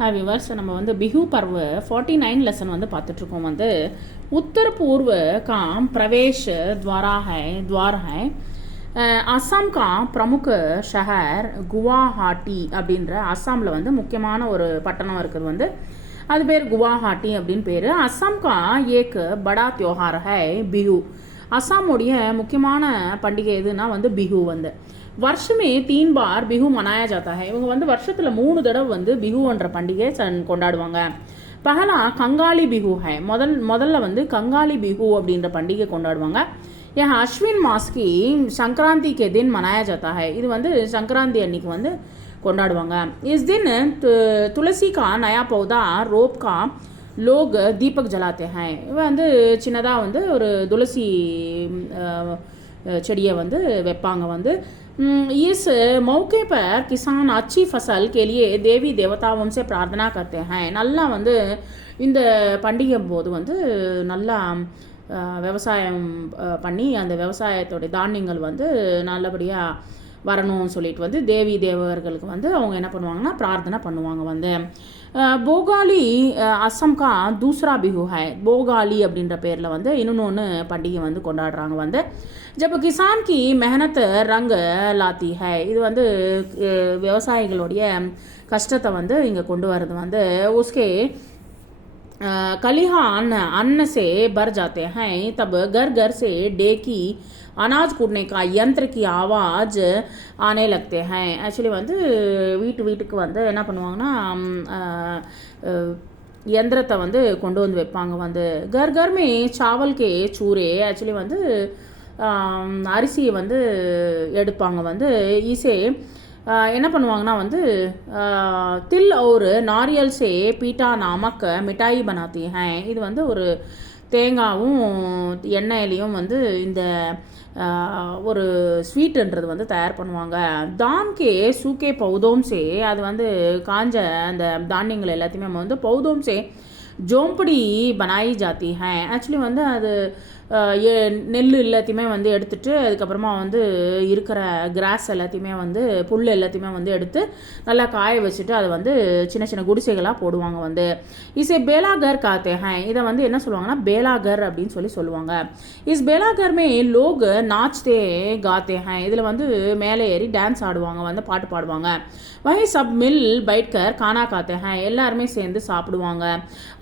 हाय viewers நம்ம வந்து बिहू पर्व 49 लेसन வந்து பார்த்துட்டு இருக்கோம் வந்து उत्तर पूर्व का प्रवेश द्वार है அஸ்ஸாம் கா பிரமுக ஷஹர் குவாஹாட்டி அப்படின்ற அஸ்ஸாமில் வந்து முக்கியமான ஒரு பட்டணம் இருக்குது வந்து அது பேர் குவாஹாட்டி அப்படின்னு பேர் அஸ்ஸாம் கா ஏக் படா त्योहार है बिहू அஸ்ஸாமுடைய முக்கியமான பண்டிகை எதுனா வந்து பிஹு வந்து வருஷமே 3 बार बिहू मनाया जाता है இவங்க வந்து வருஷத்துல 3 தடவை வந்து பிஹுன்ற பண்டிகை கொண்டாடுவாங்க பஹலா கங்காளி பிஹு है முதல்ல வந்து கங்காளி பிஹு அப்படின்ற பண்டிகை கொண்டாடுவாங்க यह अश्विन मास की संक्रांति के दिन मनाया जाता है இது வந்து संक्रांति அன்னைக்கு வந்து கொண்டாடுவாங்க इस दिन तुलसी का नया पौधा रोप का लोग दीपक जलाते हैं இவன் வந்து சின்னதா வந்து ஒரு துளசி செடியை வந்து வைப்பாங்க வந்து इस मौके पर किसान अच्छी फसल के लिए देवी देवताओं से प्रार्थना करते हैं நல்லா வந்து இந்த பண்டிகை போது வந்து நல்லா விவசாயம் பண்ணி அந்த விவசாயத்தோட தானியங்கள் வந்து நல்லபடியாக வரணும்னு சொல்லிட்டு வந்து தேவி தேவர்களுக்கு வந்து அவங்க என்ன பண்ணுவாங்கன்னா பிரார்த்தனை பண்ணுவாங்க வந்து போகாலி அஸ்ஸாம் கா தூசரா பிஹு ஹை போகாலி அப்படின்ற பேரில் வந்து இன்னொன்று பண்டிகை வந்து கொண்டாடுறாங்க வந்து ஜப் கிசான் கி மெஹனத் ரங் லாத்தி ஹை இது வந்து விவசாயிகளுடைய கஷ்டத்தை வந்து இங்கே கொண்டு வர்றது வந்து உஸ்கே कलिहान अन्न से भर जाते हैं तब घर घर से डेकी अनाज कूटने का यंत्र की आवाज़ आने लगते हैं एक्चुअली வந்து வீட்டுக்கு வந்து என்ன பண்ணுவாங்கன்னா यंत्रத்தை வந்து கொண்டு வந்து வைப்பாங்க வந்து घर घर में चावल के चूरे एक्चुअली வந்து அரிசியை வந்து எடுப்பாங்க வந்து ஈஸே என்ன பண்ணுவாங்கன்னா வந்து தில் और नारियल से पीटा नामक मिठाई बनाती हैं இது வந்து ஒரு தேங்காவும் எண்ணெயிலையும் வந்து இந்த ஒரு ஸ்வீட்டுன்றது வந்து தயார் பண்ணுவாங்க தாம் கே சூக்கே பௌதோம் சே அது வந்து காஞ்ச அந்த தானியங்கள் எல்லாத்தையுமே நம்ம வந்து பௌதோம் சே ஜோம்படி பனாயி ஜாத்தி ஹே ஆக்சுவலி வந்து அது நெல் எல்லாத்தையுமே வந்து எடுத்துட்டு அதுக்கப்புறமா வந்து இருக்கிற கிராஸ் எல்லாத்தையுமே வந்து புல் எல்லாத்தையுமே வந்து எடுத்து நல்லா காய வச்சுட்டு அதை வந்து சின்ன சின்ன குடிசைகளாக போடுவாங்க வந்து இசை பேலாகர் காத்தே ஹே இதை வந்து என்ன சொல்லுவாங்கன்னா பேலாகர் அப்படின்னு சொல்லுவாங்க இஸ் பேலாகர்மே லோக் நாச்தே காத்தே ஹே இதில் வந்து மேலே ஏறி டான்ஸ் ஆடுவாங்க வந்து பாட்டு பாடுவாங்க वही सब मिल बैठकर खाना खाते हैं எல்லாருமே சேர்ந்து சாப்பிடுவாங்க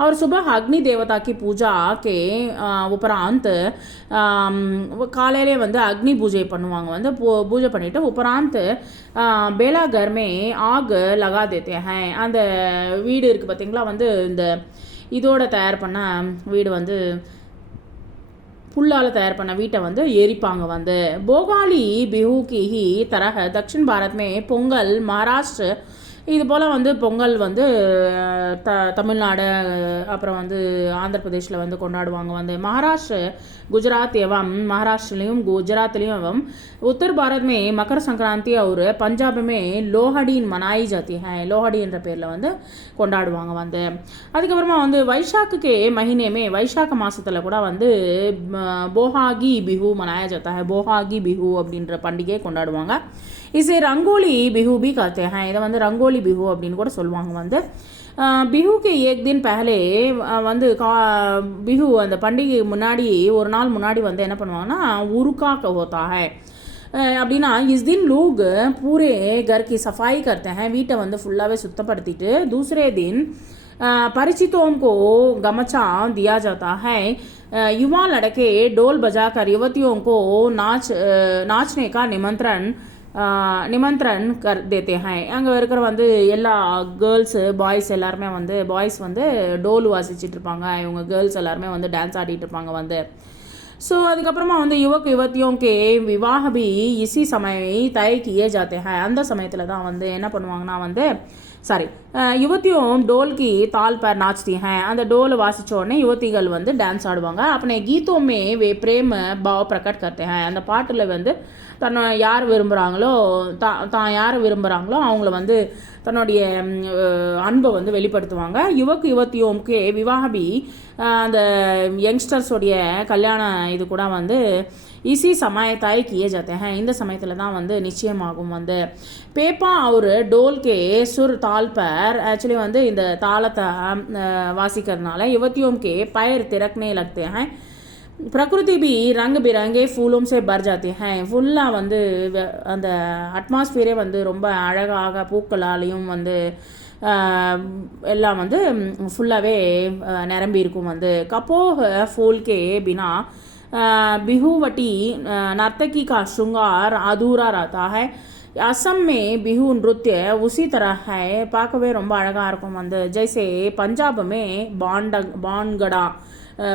और सुबह अग्नि देवता की पूजा के उपरांत காலையிலே வந்து அக்னி பூஜை பண்ணுவாங்க வந்து பூஜை பண்ணிட்டு உபராந்த் பேலாகர் மே ஆக் லகா தேத்தே ஹே அந்த வீடு இருக்குது பார்த்தீங்களா வந்து இந்த இதோட தயார் பண்ண வீடு வந்து புல்லால் தயார் பண்ண வீட்டை வந்து எரிப்பாங்க வந்து போகாலி பிஹு கி ஹி தரஹ தக்ஷின் பாரத் மே பொங்கல் மகாராஷ்டிர இது போல் வந்து பொங்கல் வந்து தமிழ்நாடு அப்புறம் வந்து ஆந்திர பிரதேஷில் வந்து கொண்டாடுவாங்க வந்து மகாராஷ்டிர குஜராத் एवं महाराष्ट्रலையும் குஜராத்லையும் उत्तर भारत में मकर संक्रांति और पंजाब में लोहड़ी मनाई जाती है लोहड़ी என்ற பேரில் வந்து கொண்டாடுவாங்க வந்து அதுக்கப்புறமா வந்து வைசாக்குக்கே மஹினேமே வைசாக்க மாதத்தில் கூட வந்து போஹாகி பிஹு மனாயா ஜாத்தா है போஹாகி பிஹு அப்படின்ற பண்டிகையை கொண்டாடுவாங்க இசை ரங்கோலி பிஹு பி कहते हैं இதை வந்து ரங்கோலி பிஹு அப்படின்னு கூட சொல்லுவாங்க வந்து பிஹு கே ஏக் தின் பஹலே வந்து பிஹு அந்த பண்டிகை முன்னாடி ஒரு நாள் முன்னாடி வந்து என்ன பண்ணுவாங்கன்னா உருக்கா ஹோத்தா ஹை அப்படின்னா இஸ் தின் லோக் பூரே घर की सफाई करते हैं வீட்டை வந்து ஃபுல்லாகவே சுத்தப்படுத்திட்டு दूसरे दिन परिचितों को गमछा दिया जाता है युवा लड़के डोल बजाकर युवतियों को नाचने का நிமந்திரன் தேத்தே ஹை அங்கே இருக்கிற வந்து எல்லா கேர்ள்ஸு பாய்ஸ் எல்லாருமே வந்து பாய்ஸ் வந்து டோல் வாசிச்சுட்டு இருப்பாங்க இவங்க கேர்ள்ஸ் எல்லாருமே வந்து டான்ஸ் ஆடிட்டு இருப்பாங்க வந்து ஸோ அதுக்கப்புறமா வந்து யுவத்தியும் கே விவாக பி இசி சமய தய கியே ஜாத்தே ஹை அந்த சமயத்தில் தான் வந்து என்ன பண்ணுவாங்கன்னா வந்து சாரி யுவத்தியும் டோல் கி தால் பர் நாச்தி ஹை அந்த டோல் வாசிச்ச உடனே யுவத்திகள் வந்து டான்ஸ் ஆடுவாங்க அப்பனே கீதோமே வே பிரேம பாவ பிரகட் கர்த்தே ஹை அந்த பாட்டில் வந்து தன்னை யார் விரும்புகிறாங்களோ தான் யார் விரும்புகிறாங்களோ அவங்கள வந்து தன்னுடைய அன்பை வந்து வெளிப்படுத்துவாங்க யுவத்தியோம்கே விவாகபி அந்த யங்ஸ்டர்ஸோடைய கல்யாண இது கூட வந்து इसी समय तय किए जाते हैं இந்த சமயத்தில் தான் வந்து நிச்சயமாகும் வந்து पेपा और डोल के सुर ताल पर पर एक्चुअली வந்து இந்த தாளத்தை வாசிக்கிறதுனால युवतियों के पैर तिरकने लगते हैं प्रकृति भी रंग बिरंगे फूलों से भर जाती हैं ஃபுல்லாக வந்து அந்த அட்மாஸ்பியரே வந்து ரொம்ப அழகாக பூக்களாலையும் வந்து எல்லாம் வந்து ஃபுல்லாகவே நிரம்பி இருக்கும் வந்து கப்போக फूल के बिना बिहुवटी नर्तकी का श्रृंगार अधूरा रहता है असम में बिहू नृत्य उसी तरह है பார்க்கவே ரொம்ப அழகாக இருக்கும் வந்து ஜெய்சே பஞ்சாபுமே பான்கடா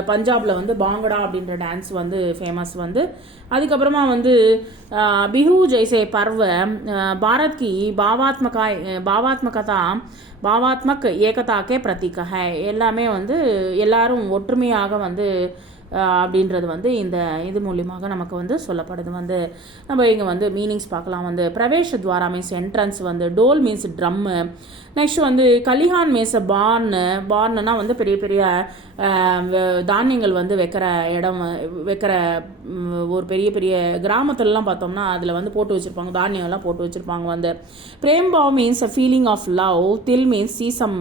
பஞ்சாபில் வந்து பாங்கடா அப்படின்ற டான்ஸ் வந்து ஃபேமஸ் வந்து அதுக்கப்புறமா வந்து பிஹு ஜெய்சே பர்வ பாரத் கி பாவாத்மக் ஏகதாக்கே பிரதீக ஹை எல்லாமே வந்து எல்லாரும் ஒற்றுமையாக வந்து அப்படின்றது வந்து இந்த இது மூலியமாக நமக்கு வந்து சொல்லப்படுது வந்து நம்ம இங்கே வந்து மீனிங்ஸ் பார்க்கலாம் வந்து பிரவேஷ துவாரா மீன்ஸ் என்ட்ரன்ஸ் வந்து டோல் மீன்ஸ் ட்ரம்மு நெக்ஸ்ட் வந்து கலிஹான் மீன்ஸ் பார்னுனா வந்து பெரிய பெரிய தானியங்கள் வந்து வைக்கிற இடம் வைக்கிற ஒரு பெரிய பெரிய கிராமத்துலலாம் பார்த்தோம்னா அதில் வந்து போட்டு வச்சுருப்பாங்க தானியம்லாம் போட்டு வச்சுருப்பாங்க வந்து பிரேம்பாவ் மீன்ஸ் ஃபீலிங் ஆஃப் லவ் தில் மீன்ஸ் சீசம்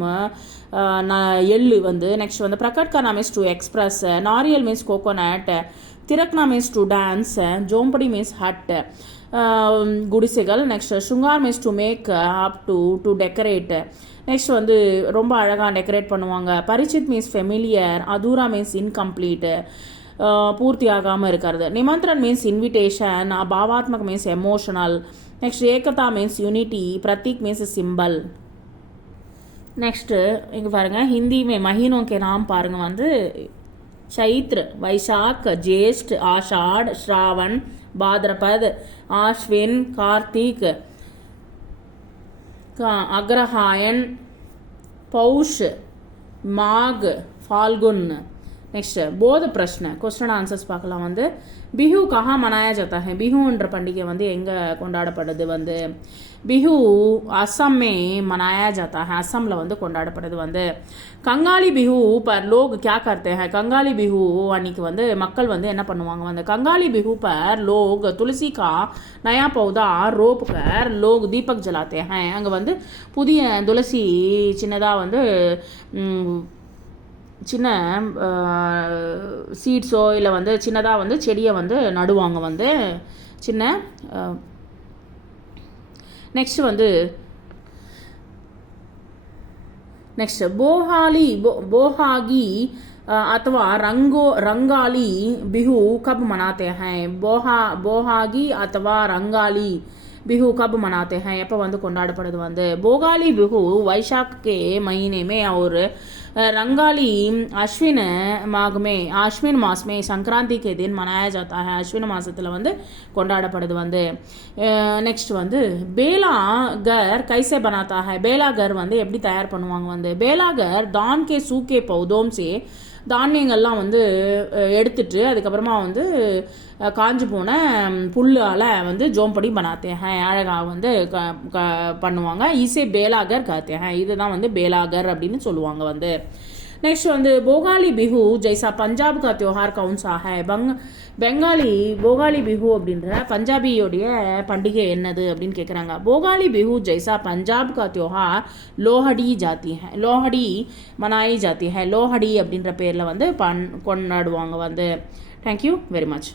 எள்ளு வந்து நெக்ஸ்ட் வந்து பிரகட்கனா மீன்ஸ் டு எக்ஸ்பிரஸ் நாரியல் மீன்ஸ் கோகோனட் திரக்னா மீன்ஸ் டு டான்ஸ் ஜோம்படி மீன்ஸ் ஹட் குடிசைகள் நெக்ஸ்ட் சுங்கார் means to make up to decorate next வந்து ரொம்ப அழகாக டெக்கரேட் பண்ணுவாங்க பரிச்சித் மீன்ஸ் ஃபெமிலியர் அதூரா மீன்ஸ் இன்கம்ப்ளீட் பூர்த்தி ஆகாமல் இருக்கிறது நிமந்திரன் மீன்ஸ் இன்விடேஷன் பாவாத்மக் மீன்ஸ் எமோஷனல் நெக்ஸ்ட் ஏகதா மீன்ஸ் யூனிட்டி பிரதீக் மீன்ஸ் சிம்பல் नेक्स्ट इங்கே பாருங்கள் हिंदी में महीनों के नाम பாருங்கள் வந்து चैत्र वैशाख ज्येष्ठ आषाढ़ श्रावण भाद्रपद आश्विन कार्तिक अग्रहायण पौष माघ फाल्गुन नेक्स्ट बोध प्रश्न क्वेश्चन आंसर्स பார்க்கலாம் வந்து बिहू कहाँ मनाया जाता है बिहूன்ற பண்டிகை வந்து எங்கே கொண்டாடப்படுது வந்து बिहू असम में मनाया जाता है असमல வந்து கொண்டாடப்படுது வந்து कंगाली बिहू पर लोग क्या करते हैं कंगाली बिहू அன்னைக்கு வந்து மக்கள் வந்து என்ன பண்ணுவாங்க வந்து कंगाली बिहू पर लोग तुलसी का नया पौधा रोप कर लोग दीपक जलाते हैं அங்கே வந்து புதிய துளசி சின்னதாக வந்து சின்ன சீட்ஸோ இல்லை வந்து சின்னதாக வந்து செடியை வந்து நடுவாங்க வந்து சின்ன நெக்ஸ்ட் வந்து நெக்ஸ்ட் போஹாகி अथवा रंगाली बिहू कब मनाते हैं बोहागी अथवा रंगाली बिहू कब मनाते हैं எப்போ வந்து கொண்டாடப்படுது வந்து போகாலி பிஹு வைசாख के महीने में और रंगाली अश्विन मास में संक्रांति के दिन मनाया जाता है अश्विन மாசத்தில் வந்து கொண்டாடப்படுது வந்து நெக்ஸ்ட் வந்து बेलागर कैसे बनाता है बेलागर வந்து எப்படி தயார் பண்ணுவாங்க வந்து बेलागर धान के सूखे पौधों से தானியங்கள்லாம் வந்து எடுத்துட்டு அதுக்கப்புறமா வந்து காஞ்சி போன புல்லால் வந்து ஜோம்படி பனாத்தே அழகாக வந்து பண்ணுவாங்க இசை பேலாகர் காத்தே இதுதான் வந்து பேலாகர் அப்படின்னு சொல்லுவாங்க வந்து नेक्स्ट வந்து போகாலி பிஹு ஜெய்சா பஞ்சாப் கா त्योहार कौन सा है பெங்காலி போகாலி பிஹு அப்படின்ற பஞ்சாபியோடைய பண்டிகை என்னது அப்படின்னு கேட்குறாங்க போகாலி பிஹு ஜெய்சா பஞ்சாப் கா त्योहार லோஹடி ஜாத்தி है லோஹடி மனாயி ஜாத்தி है லோஹடி அப்படின்ற பேரில் வந்து கொண்டாடுவாங்க வந்து தேங்க்யூ வெரி மச்